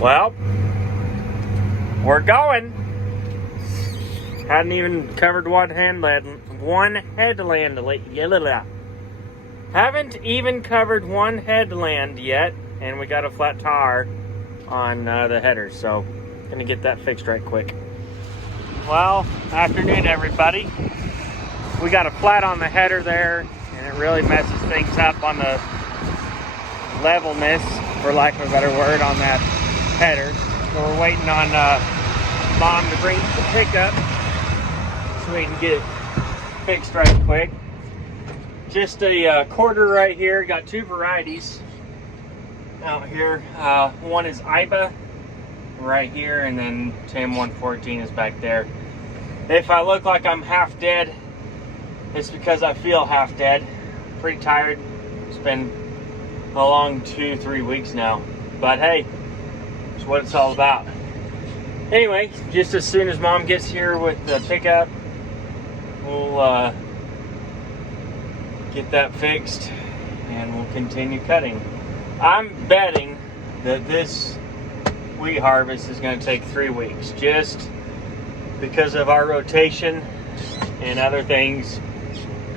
Well, we're going. Hadn't even covered one headland. Haven't even covered one headland yet, and we got a flat tire on the header, so gonna get that fixed right quick. Well, afternoon everybody. We got a flat on the header there, and it really messes things up on the levelness, for lack of a better word, on that header. So we're waiting on Mom to bring the pickup so we can get it fixed right quick. Just a quarter right here. Got two varieties out here. One is Iba right here, and then TAM 114 is back there. If I look like I'm half dead, it's because I feel half dead. Pretty tired. It's been a long 2-3 weeks now, but hey, it's what it's all about. Anyway, just as soon as Mom gets here with the pickup, we'll get that fixed and we'll continue cutting. I'm betting that this wheat harvest is going to take 3 weeks, just because of our rotation and other things.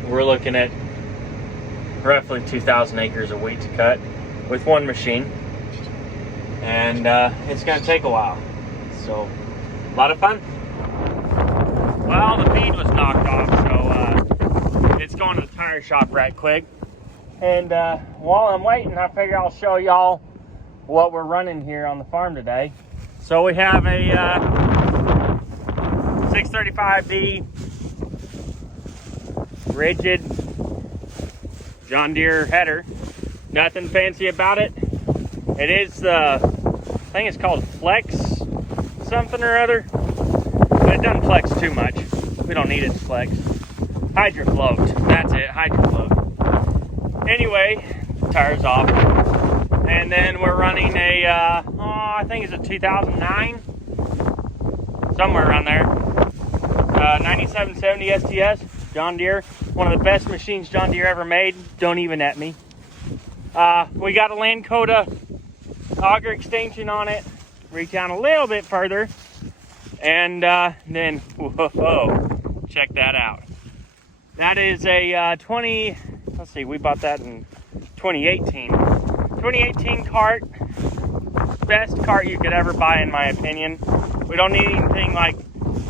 We're looking at roughly 2,000 acres of wheat to cut with one machine, and it's going to take a while, so a lot of fun. Well, the feed was knocked off, so it's going to the tire shop right quick, and while I'm waiting, I figure I'll show y'all what we're running here on the farm today. So we have a 635B rigid John Deere header. Nothing fancy about it. It is I think it's called Flex something or other, but it doesn't flex too much. We don't need it to flex. HydroFloat, that's it, HydroFloat. Anyway, tire's off, and then we're running a I think it's a 2009, somewhere around there, 9770 STS John Deere. One of the best machines John Deere ever made. Don't even at me. We got a Lankota auger extension on it. Reach down a little bit further. And then, whoa, check that out. That is a let's see, we bought that in 2018. 2018 cart. Best cart you could ever buy, in my opinion. We don't need anything like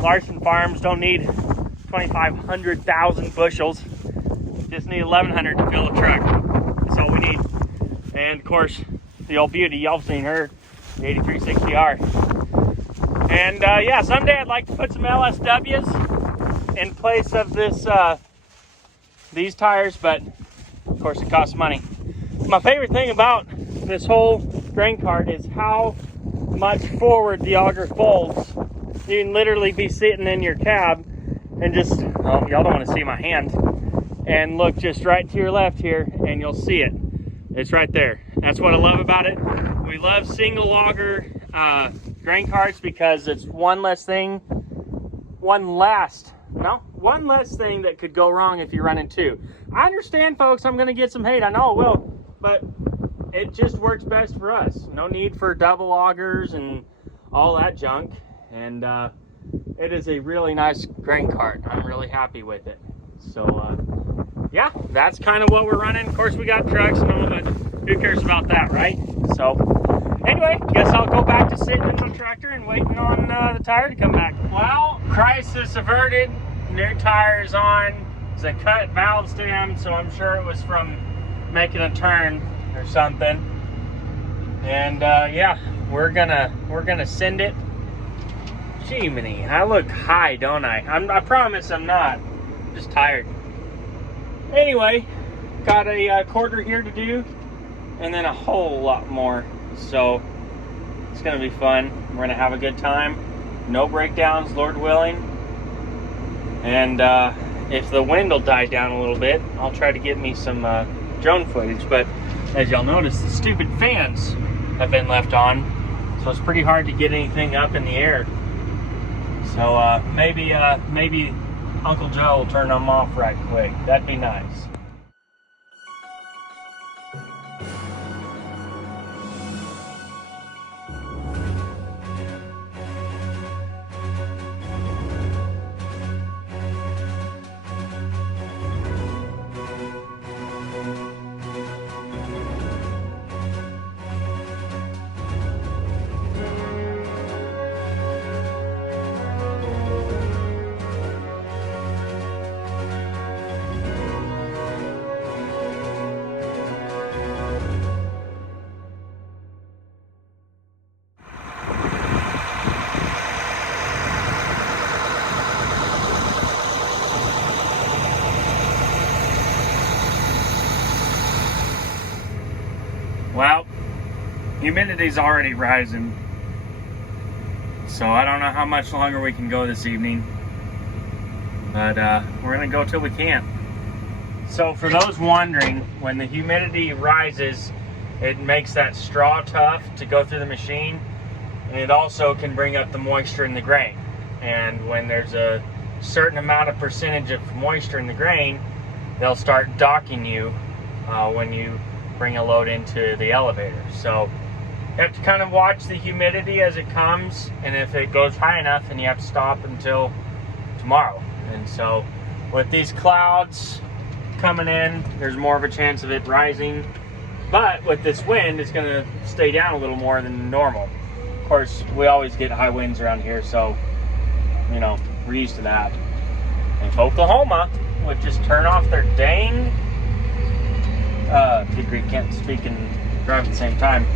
Larson Farms. Don't need 2,500,000 bushels. Just need 1,100 to fill a truck. That's all we need. And of course, the old beauty, y'all seen her, the 8360R. And yeah, someday I'd like to put some LSWs in place of this these tires, but of course it costs money. My favorite thing about this whole grain cart is how much forward the auger folds. You can literally be sitting in your cab and just, oh, y'all don't want to see my hand, and look just right to your left here and you'll see it. It's right there. That's what I love about it. We love single auger grain carts because it's one less thing that could go wrong if you're running two. I understand, folks, I'm going to get some hate. I know it will, but it just works best for us. No need for double augers and all that junk. And it is a really nice grain cart. I'm really happy with it. So yeah, that's kind of what we're running. Of course, we got trucks and all, but who cares about that, right? So anyway, guess I'll go back to sitting in the tractor and waiting on the tire to come back. Well, crisis averted. New tires on. It's a cut valve stem, so I'm sure it was from making a turn or something. And yeah, we're gonna send it. Jiminy, I look high, don't I? I promise I'm not. I'm just tired. Anyway, got a quarter here to do, and then a whole lot more. So it's gonna be fun. We're gonna have a good time. No breakdowns, Lord willing. And if the wind will die down a little bit, I'll try to get me some drone footage. But as y'all notice, the stupid fans have been left on, so it's pretty hard to get anything up in the air. So maybe Uncle Joe will turn them off right quick. That'd be nice. Well, humidity's already rising, so I don't know how much longer we can go this evening, but we're gonna go till we can't. So for those wondering, when the humidity rises, it makes that straw tough to go through the machine, and it also can bring up the moisture in the grain. And when there's a certain amount of percentage of moisture in the grain, they'll start docking you when you bring a load into the elevator. So you have to kind of watch the humidity as it comes, and if it goes high enough, then you have to stop until tomorrow. And so with these clouds coming in, there's more of a chance of it rising, but with this wind, it's going to stay down a little more than normal. Of course, we always get high winds around here, so you know, we're used to that. If Oklahoma would just turn off their dang degree, can't speak and drive at the same time.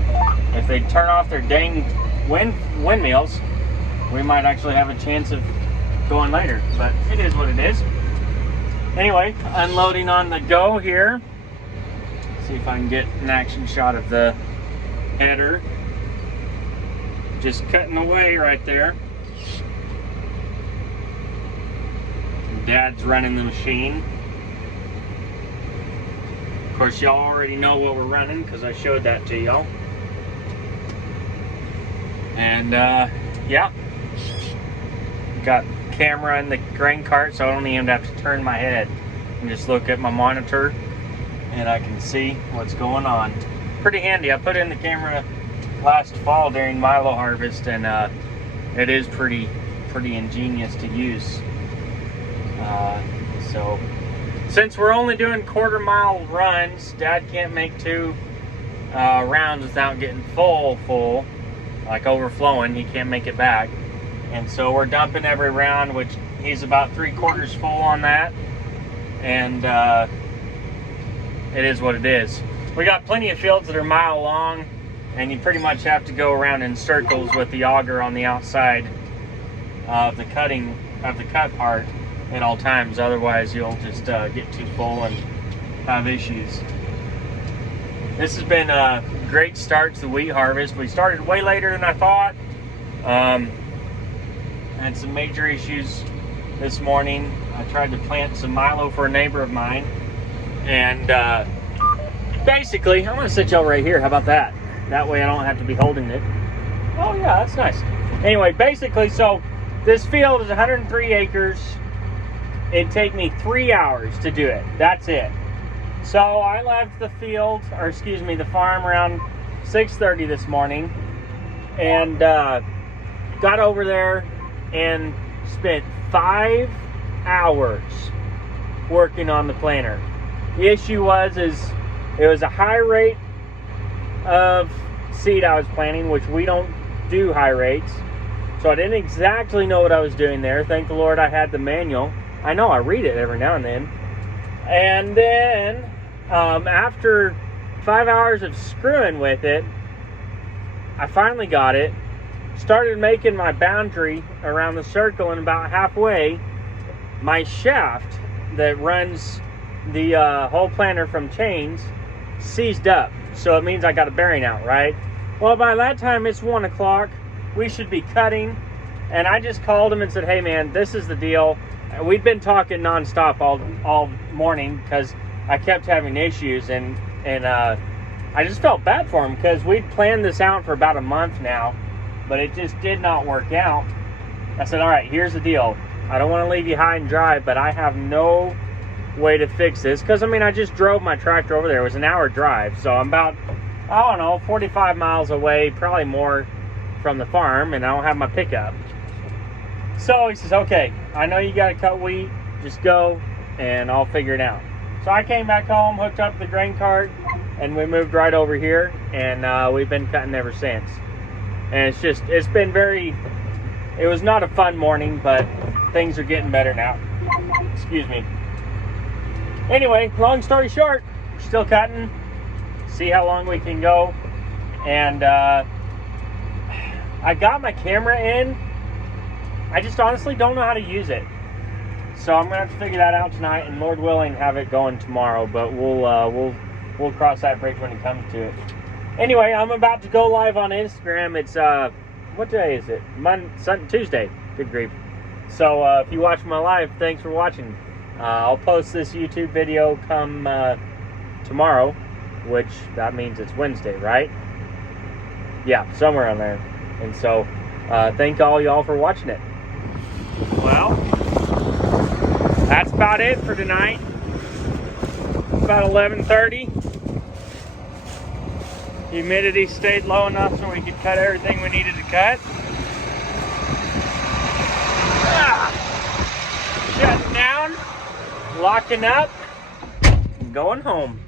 If they turn off their dang windmills, we might actually have a chance of going later, but it is what it is. Anyway, unloading on the go here. See if I can get an action shot of the header. Just cutting away right there. Dad's running the machine. Of course, y'all already know what we're running because I showed that to y'all. And yeah, got camera in the grain cart, so I don't even have to turn my head and just look at my monitor, and I can see what's going on. Pretty handy. I put in the camera last fall during milo harvest, and it is pretty ingenious to use. So since we're only doing quarter-mile runs, Dad can't make 2 rounds without getting full, like overflowing. He can't make it back, and so we're dumping every round, which he's about 3/4 full on that, and it is what it is. We got plenty of fields that are a mile long, and you pretty much have to go around in circles with the auger on the outside of the cut part at all times. Otherwise, you'll just get too full and have issues. This has been a great start to the wheat harvest. We started way later than I thought. Had some major issues this morning. I tried to plant some milo for a neighbor of mine, and basically, I'm gonna sit y'all right here. How about that? That way I don't have to be holding it. Oh yeah, that's nice. Anyway, basically, so this field is 103 acres. It'd take me 3 hours to do it. That's it. So I left the field, or excuse me, the farm around 6:30 this morning, and got over there and spent 5 hours working on the planter. The issue is it was a high rate of seed I was planting, which we don't do high rates. So I didn't exactly know what I was doing there. Thank the Lord I had the manual. I know I read it every now and then. And then after 5 hours of screwing with it, I finally got it. Started making my boundary around the circle, and about halfway, my shaft that runs the whole planter from chains seized up. So it means I got a bearing out, right? Well, by that time it's 1 o'clock. We should be cutting. And I just called him and said, hey man, this is the deal. We'd been talking nonstop all morning because I kept having issues, and I just felt bad for him because we'd planned this out for about a month now, but it just did not work out. I said, all right, here's the deal. I don't want to leave you high and dry, but I have no way to fix this because, I mean, I just drove my tractor over there. It was an hour drive, so I'm about, I don't know, 45 miles away, probably more from the farm, and I don't have my pickup. So he says, okay, I know you got to cut wheat, just go, and I'll figure it out. So I came back home, hooked up the grain cart, and we moved right over here, and we've been cutting ever since. And it's been it was not a fun morning, but things are getting better now. Excuse me. Anyway, long story short, we're still cutting, see how long we can go. And I got my camera in. I just honestly don't know how to use it. So I'm gonna have to figure that out tonight, and Lord willing, have it going tomorrow. But we'll cross that bridge when it comes to it. Anyway, I'm about to go live on Instagram. It's what day is it? Tuesday. Good grief. So if you watch my live, thanks for watching. I'll post this YouTube video come tomorrow, which that means it's Wednesday, right? Yeah, somewhere on there. And so thank all y'all for watching it. Well, that's about it for tonight. About 11:30. Humidity stayed low enough so we could cut everything we needed to cut. Shutting down, locking up, and going home.